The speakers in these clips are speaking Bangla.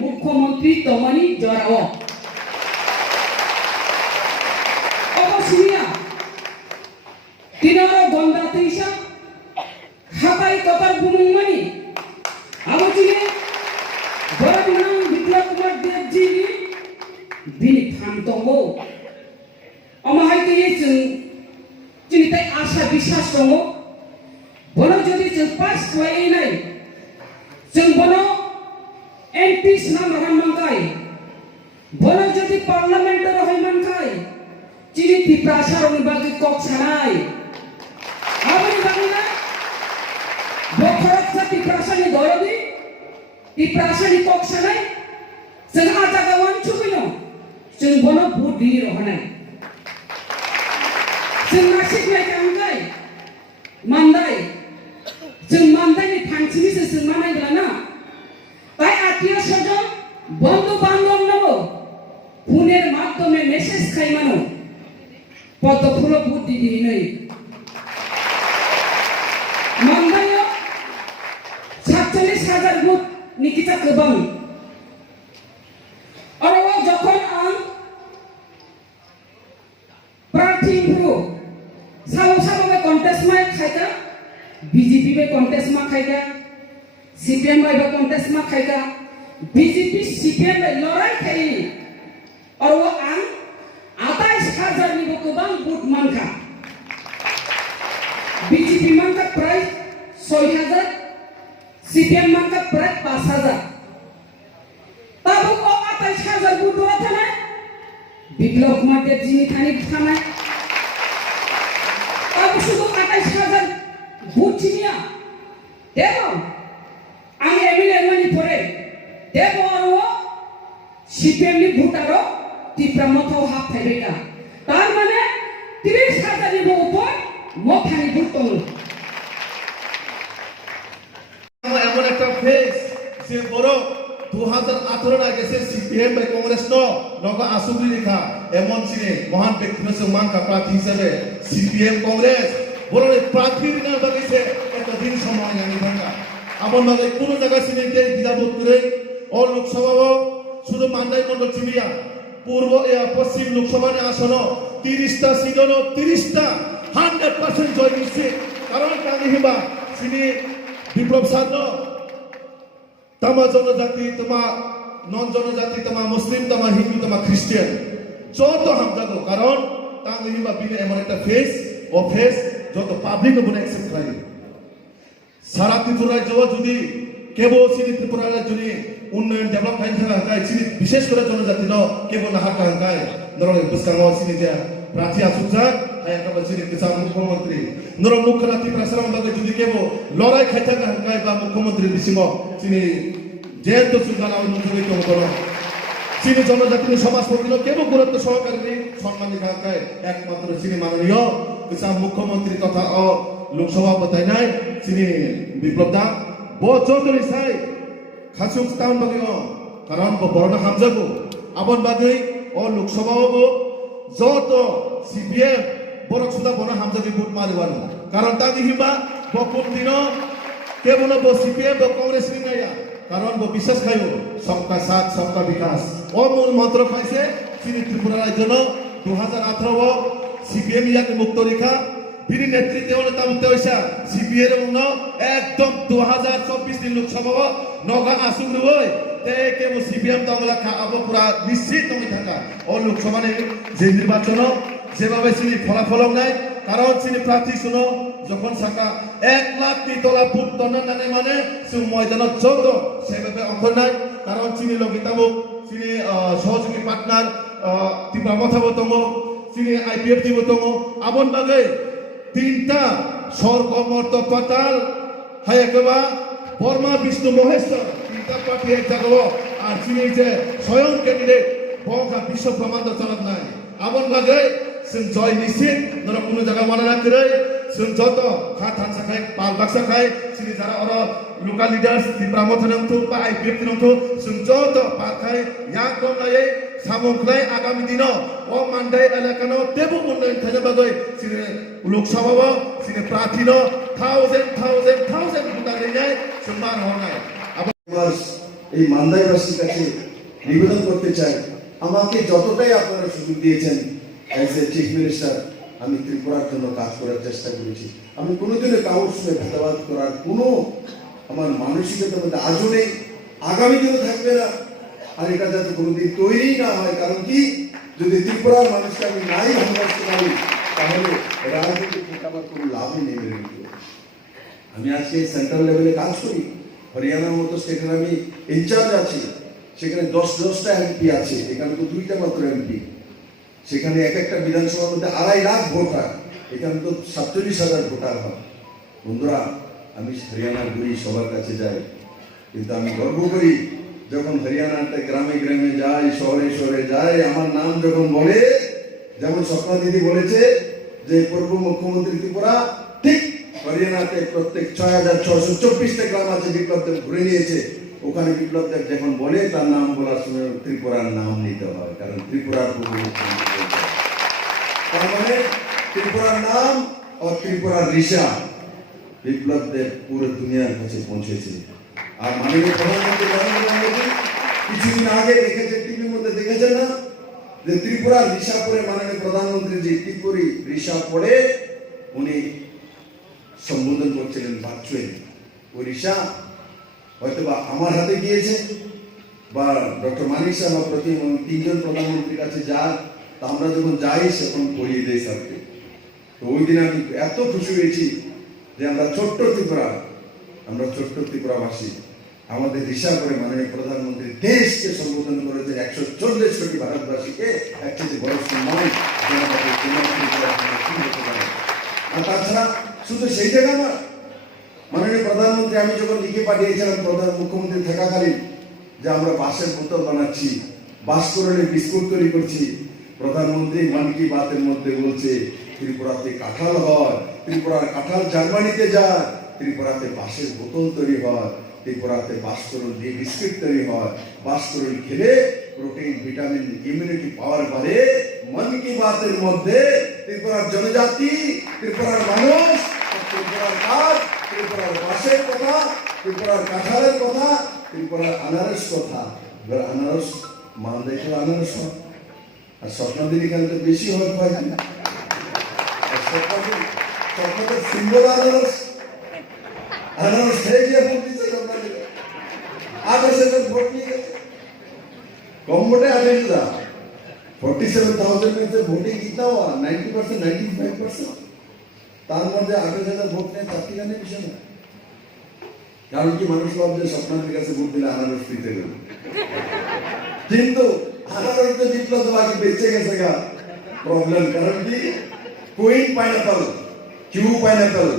মুখ্যমন্ত্রী তমনি জরাও অবশ্যিয়া তিনারো গন্ডা তিসা হাতাই কতার বুমুংমানি আবচিনে বড়বিনাং বিপ্লব কুমার দেবজি বিনি থামতঙ্গো অমাহাইতে जों চিনিতাই আশা বিশ্বাস দङ বনো যদি जों পাস খালাयनाय जों বনো एमपी नाम रानमांगाय बनो जदि पार्लियामेंट रहाय मानखाय चिनि तिप्रासारनि बागै कक सानाय आबनि बागैना बखरक तिप्रासानि दयदि तिप्रासानि कक सानाय जों आजागावान छुबिनो जों बनो बुद्धि रहनाय जों नासिक नायखांगाय मानदाय जों मानदायनि थांखिनिसो जों मानायग्राना তাই আত্মীয় স্বজন বন্ধু বান্ধব নব ফোনের মাধ্যমে মেসেজ খাইমানো পদ্মফুল বুদ্ধি দিই নাই মন্দায় 47,000 বুট নিকিতা গোবাं আরো যখন আं প্রার্থীফोरखौ सावसावबे कन्टेस्ट मा खायगा बीजेपी बे कन्टेस्ट मा खायगा सीपीएम बाय कॉन्टेस्ट में खाएगा बीजेपी सीपीएम में लड़ाई खाई और वो आं 28,000 निबो गोबां बुट मानखा बीजेपी मानखा प्राय 6,000 सीपीएम मानखा प्राय 5,000 तब वो 28,000 बुट हुआ था ना बिप्लव कुमार देवजी थानी थाना तब शुद्ध 28,000 बुट चिनिया देखो आं एमएलए मानि परे देबो सीपीएम नि भोटारो तिप्रा मथाव हाफ थाइबेगा तार माने 30,000 नि ऊपर मथानि भोट दङ এমন একটা ফেস যে বড় 2018 আগে সে সিপিএম বাই কংগ্রেস নগ আসুগি রেখা এমন সিনে মহান ব্যক্তির সম্মান কা প্রার্থী হিসেবে সিপিএম কংগ্রেস বড় প্রার্থী না বাগিছে একটা দিন সম্মান জানি ভাঙা আমন মাগে কোন জায়গা সিনে কে দিদাবোধ করে ও লোকসভা শুধু মান্দাই মন্ডল চিনিয়া পূর্ব পশ্চিম লোকসভা আসন 30টা সিটন 30টা 100% জয় নিশ্চিত কারণ কানি হিবা সিনি বিপ্লব সাধন তামা জনজাতি তামা নন জনজাতি তামা মুসলিম তামা হিন্দু তামা খ্রিস্টান যত হামজাগো কারণ কানি হিবা বিনে এমন একটা ফেস ও ফেস যত পাবলিক বনে অ্যাকসেপ্ট করে সারা ত্রিপুরা যদি কেবল সিনি ত্রিপুরা যদি উন্নয়ন ডেভেলপ খাই থাকা চিনি বিশেষ করে জনজাতি কেবল না হাকা হাঙ্কায় নরং বুসকাঙ্গ সিনি যে প্রার্থী আসুকজা হায়াকাবা সিনি কিসান মুখ্যমন্ত্রী নরং মুখ্যমন্ত্রী প্রাসারাম বাগে যদি কেবল লড়াই খাই থাকা হাঙ্কায় বা মুখ্যমন্ত্রী দিছিম চিনি যেহেত সুলতানা অনুমতি কর চিনি জনজাতি সমাজ প্রতি কেবল গুরুত্ব সহকারে সম্মান দিকা হাঙ্কায় একমাত্র চিনি মাননীয় কিসান মুখ্যমন্ত্রী তথা লোকসভা বতাই নাই চিনি বিপ্লব দা চৌধুরী সাই খাসুক টাউন বাকি কারণ বড়না হামজাগো আবন বাকি ও লোকসভাও যত সিপিএম বড় সুদা বড় হামজাগি ভোট মারিবানো কারণ তা দেখিবা বকুল দিন কেবল সিপিএম কংগ্রেস নিয়া কারণ বিশ্বাস খাইও সবকা সাথ সবকা বিকাশ ও মূল মন্ত্র খাইছে চিনি ত্রিপুরা রাজ্য 2018 সিপিএম ইয়াকে মুক্ত রেখা বিনি নেতৃত্বে হলে তামতে হইসা সিপিএর একদম 2024 লোকসভা নগা আসুন রই তে কেবল সিপিএম তামলা আবো পুরা নিশ্চিত তুমি থাকা ও লোকসভা যে নির্বাচন যেভাবে চিনি ফলাফল নাই কারণ চিনি প্রার্থী শুনো যখন সাকা 1 লাখ তলা ফুট টন নানে মানে সে ময়দানত চন্দ্র সেভাবে অঙ্ক নাই কারণ চিনি লগিতামুক চিনি সহযোগী পার্টনার তিবা মথাবো দङ চিনি আইপিএফ দিব দङ আবন বাগে 3টা স্বর্গ মর্ত পাতাল হায়াকবা বর্মা বিষ্ণু মহেশ্বর 3টা পার্টি এক জায়গা আর চিনি যে স্বয়ং ক্যান্ডিডেট বকা বিশ্ব ব্রহ্মাণ্ড চালাত নাই আমন বাগै जों जय निश्चित नर कुनु जागा माना नाकरै जों जत खा थान साखाय पाल बाक्साखाय सिनि जारा अर लोकल लिडार्स तिप्राम थनंथु बा आइपिएफ थनंथु जों जत पाखाय या कमलायै सामंख्लाय आगामी दिनाव ओ मानदाय एलाकानो तेबु उन्नयन थाने बागै सिनि लोकसभाव सिनि प्रार्थीनो थाउजेंड बुदारिनाय जों मान हरनाय এই মান্দাইবাসীর কাছে নিবেদন করতে চাই আমাকে যতটাই আপনারা সুযোগ দিয়েছেন অ্যাজ এ চিফ মিনিস্টার আমি ত্রিপুরার জন্য কাজ করার চেষ্টা করেছি আমি কোনোদিনও কারোর সঙ্গে ভেদাভেদ করার কোনো আমার মানসিকতার মধ্যে আজও নেই আগামী দিনও থাকবে না আর এটা যাতে কোনোদিন তৈরি না হয় কারণ কি যদি ত্রিপুরার মানুষকে আমি নাই ভালোবাসতে পারি তাহলে রাজনীতি থেকে আমার কোনো লাভই নেই মেরে নিতে আমি আজকে সেন্ট্রাল লেভেলে কাজ করি হরিয়ানার মতো স্টেটের আমি ইনচার্জ আছি সেখানে 10টা এমপি আছে এখানে তো 2টা মাত্র এমপি সেখানে এক একটা বিধানসভার মধ্যে 2.5 লাখ ভোট হয় এখানে তো 47,000 ভোটার হয় বন্ধুরা আমি হরিয়ানার ঘুরি সবার কাছে যাই কিন্তু আমি গর্ব করি যখন হরিয়ানাতে গ্রামে গ্রামে যাই শহরে শহরে যাই আমার নাম যখন বলে যেমন স্বপ্না দিদি বলেছে যে পূর্ব মুখ্যমন্ত্রী ত্রিপুরা ঠিক হরিয়ানাতে প্রত্যেক 6,624টা গ্রাম আছে বিপ্লবদেব ঘুরে নিয়েছে ওখানে বিপ্লবদেব যখন বলে তার নাম বলার সময় ত্রিপুরার নাম নিতে হয় কারণ ত্রিপুরার পূর্ব মুখ্যমন্ত্রী তার মানে ত্রিপুরার নাম ও ত্রিপুরার ঋষা বিপ্লবদেব পুরো দুনিয়ার কাছে পৌঁছেছে আর মাননীয় প্রধানমন্ত্রী নরেন্দ্র মোদী কিছুদিন আগে দেখেছে টিভির মধ্যে দেখেছেন না যে ত্রিপুরার ঋষা পড়ে মাননীয় প্রধানমন্ত্রী যে ত্রিপুরি ঋষা পড়ে উনি সম্বোধন করছিলেন ভার্চুয়ালি ওই ঋষা হয়তোবা আমার হাতে গিয়েছে বা ডক্টর মানিক শাহ বা প্রতি 3জন প্রধানমন্ত্রীর কাছে যান তা আমরা যখন যাই তখন পড়িয়ে দেয় স্যারকে তো ওই দিন আমি এত খুশি হয়েছি যে আমরা ছোট্ট ত্রিপুরাবাসী আমাদের ঋষা করে মাননীয় প্রধানমন্ত্রী দেশকে সম্বোধন করেছে 140 কোটি ভারতবাসীকে একচেয়ে বড় সম্মান আর তাছাড়া শুধু সেই জায়গা না মাননীয় প্রধানমন্ত্রী আমি যখন লিখে পাঠিয়েছিলাম প্রধান মুখ্যমন্ত্রী থাকাকালীন যে আমরা বাঁশের বোতল বানাচ্ছি বাঁশ করে বিস্কুট তৈরি করছি প্রধানমন্ত্রী মন কি বাতের মধ্যে বলছে ত্রিপুরাতে কাঁঠাল হয় ত্রিপুরার কাঁঠাল জার্মানিতে যায় ত্রিপুরাতে বাঁশের বোতল তৈরি হয় ত্রিপুরাতে বাঁশকরল দিয়ে বিস্কুট তৈরি হয় বাঁশকরল খেলে প্রোটিন ভিটামিন ইমিউনিটি পাওয়ার বাড়ে মন কি বাতের মধ্যে ত্রিপুরার জনজাতি ত্রিপুরার মানুষ ত্রিপুরার কাজ ত্রিপুরার বাঁশের কথা ত্রিপুরার কাঁঠালের কথা ত্রিপুরার আনারস কথা এবার আনারস মান দেখে আনারস হয় আর স্বপ্নাদিন এখানে তো বেশি হয় স্বপ্নাদের সিম্বল আনারস খেয়ে গিয়ে ভোট দিচ্ছে স্বপ্নাদিন 28,000 ভোট নিয়ে গেছে कम वोटे 28,000 47,000 में से वोटिंग कितना हुआ 90% 95% তার মধ্যে 28,000 ভোট নেই চারটি গানের বিষয় না কারণ কি মানুষ ভাবছে স্বপ্নাদের কাছে ভোট দিলে আনারস দিতে গেল কিন্তু আনারস তো বিপ্লব বাকি বেঁচে গেছে গা প্রবলেম কারণ কি কুইন পাইনাপল কিউ पाइनएप्पल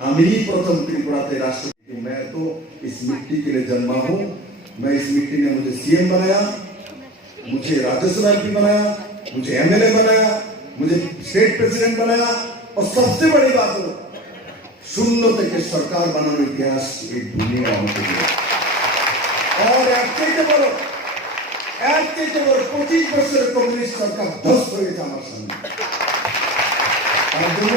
हम ही प्रथम त्रिपुरा के राष्ट्रपति मैं तो इस मिट्टी के लिए जन्मा हूं मैं इस मिट्टी ने मुझे सीएम बनाया मुझे राज्यसभा एमपी बनाया मुझे एमएलए बनाया मुझे स्टेट प्रेसिडेंट बनाया और सबसे बड़ी बात हो शून्य থেকে সরকার বানানোর ইতিহাস এই দুনিয়া আমাকে দিয়েছে और এক থেকে বড় 25 বছরের কমিউনিস্ট সরকার ধ্বস্ত হয়েছে আমার সামনে তার জন্য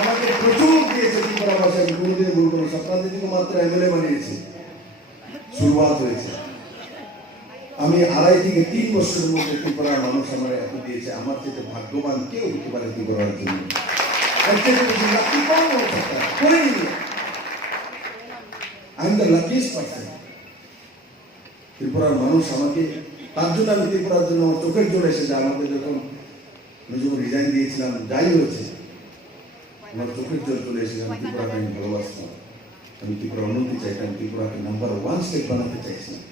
আমাকে প্রচুর দিয়েছে ত্রিপুরা ভাষায় কোনোদিন বলবো না স্বপ্না দিদিকে মাত্র এমএলএ বানিয়েছে শুরুয়াত হয়েছে আমি 2.5 থেকে 3 বছরের মধ্যে ত্রিপুরার মানুষ আমার এত দিয়েছে আমার চেয়ে ভাগ্যবান কেউ হতে পারে ত্রিপুরার জন্য I am the luckiest person. ত্রিপুরার মানুষ আমাকে তার জন্য আমি ত্রিপুরার জন্য আমার চোখের জল এসেছে আমাকে যখন আমি যখন রিজাইন দিয়েছিলাম যাই হয়েছে আমার চোখের জল চলে এসেছে আমি ত্রিপুরাকে আমি ভালোবাসতাম আমি ত্রিপুরা উন্নতি চাইতাম ত্রিপুরাকে নাম্বার 1 স্টেট বানাতে চাইছিলাম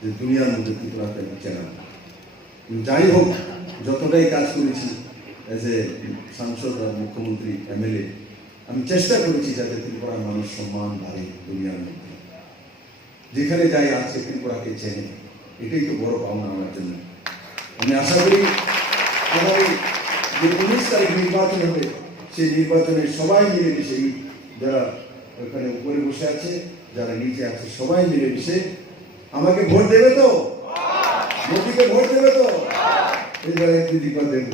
যে দুনিয়ার মধ্যে ত্রিপুরাকে আমি চেনাব যাই হোক যতটাই কাজ করেছি এজ এ সাংসদ আর মুখ্যমন্ত্রী এমএলএ আমি চেষ্টা করেছি যাতে ত্রিপুরার মানুষ সম্মান বাড়ে দুনিয়ার মধ্যে যেখানে যাই আজকে ত্রিপুরাকে চেনে, এটাই তো বড় পাওনা আমার জন্য। আমি আশা করি আগামী যে 19 তারিখ নির্বাচন হবে, সেই নির্বাচনে সবাই মিলেমিশে, যারা ওখানে উপরে বসে আছে, যারা নিচে আছে, সবাই মিলেমিশে আমাকে ভোট দেবে তো, মোদীকে ভোট দেবে তো। এই জায়গায় একটি দিকবার দেব,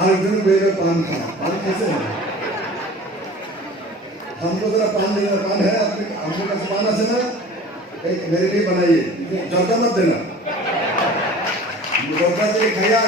আরেকজন বেরো পান খান, পান খেয়েছে না? हमको जरा पान देना, पान है आपके पास पान है ना, एक मेरे लिए बनाइए, जर्दा मत देना, जर्दा से खाया।